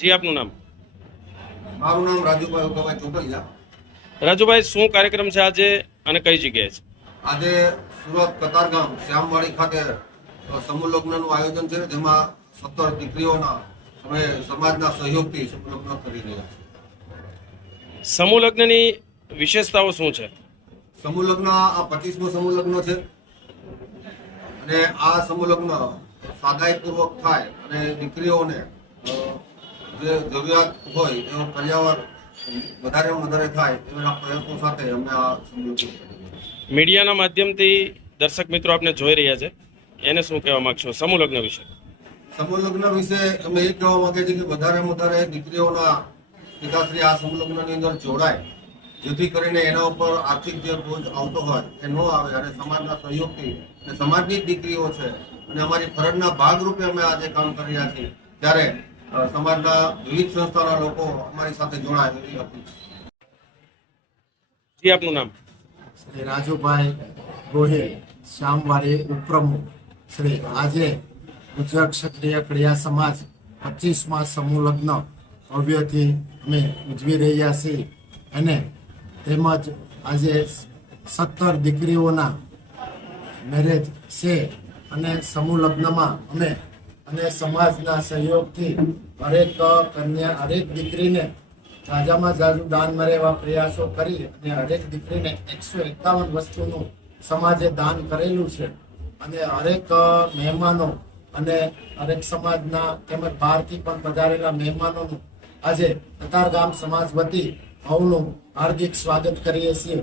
જી આપનું નામ? મારું નામ રાજુભાઈ ઓગાભાઈ ચોટલિયા રાજુભાઈ શું કાર્યક્રમ છે આજે અને કઈ જગ્યાએ છે? આજે સુરત કતારગામ શ્યામવાડી ખાતે સમૂહ લગ્નનું આયોજન છે જેમાં સત્તર દીકરીઓના અમે સમાજના સહયોગથી સમૂહ લગ્ન કરી રહ્યા છીએ. સમૂહ લગ્નની વિશેષતાઓ શું છે? સમૂહ લગ્ન આ પચીસમો સમૂહ લગ્ન છે. અને આ સમૂહ લગ્ન સાદાઈપૂર્વક થાય અને દીકરીઓને જરૂરિયાત હોય એવો પર્યાવરણ વધારે વધારે થાય એના પ્રયત્નો સાથે અમે આ છીએ. મીડિયાના માધ્યમથી દર્શક મિત્રો આપને જોઈ રહ્યા છે. એને શું કહેવા માંગશો? સમૂહ લગ્ન વિશે. સમૂહ લગ્ન વિશે અમે એ કહેવા માંગીએ છીએ કે વધારે વધારે દીકરીઓના પિતાશ્રી આ સમૂહ લગ્નની અંદર જોડાય. જેથી કરીને એના ઉપર આર્થિક જે બોજ આવતો હોય એ ન આવે અને સમાજના સહયોગથી અને સમાજની દીકરીઓ છે અને અમારી ફરજના ભાગરૂપે અમે આજે કામ કરી રહ્યા છીએ ત્યારે સમાજના વિવિધ સંસ્થાના લોકો અમારી સાથે જોડાય એવી અપીલ છે. આપનું નામ? શ્રી રાજુભાઈ ગોહિલ શ્યામવાડી ઉપપ્રમુખ. શ્રી આજે ગુજરાત ક્ષત્રિય ક્રિયા સમાજ પચીસમાં સમૂહ લગ્ન ભવ્યથી અમે ઉજવી રહ્યા છીએ. અને તેમજ આજે સત્તર દીકરીઓના મેરેજ છે. અને સમૂહ લગ્નમાં અમે અને સમાજના સહયોગથી હરેક કન્યા, હરેક દીકરીને તાજામાં ઝાઝું દાન મળે એવા પ્રયાસો કરી અને હરેક દીકરીને એકસો એકાવન વસ્તુનું સમાજે દાન કરેલું છે. અને હરેક મહેમાનો અને હરેક સમાજના તેમજ બહારથી પણ પધારેલા મહેમાનોનું આજે કતારગામ સમાજ વતી સૌનું હાર્દિક સ્વાગત કરીએ છીએ.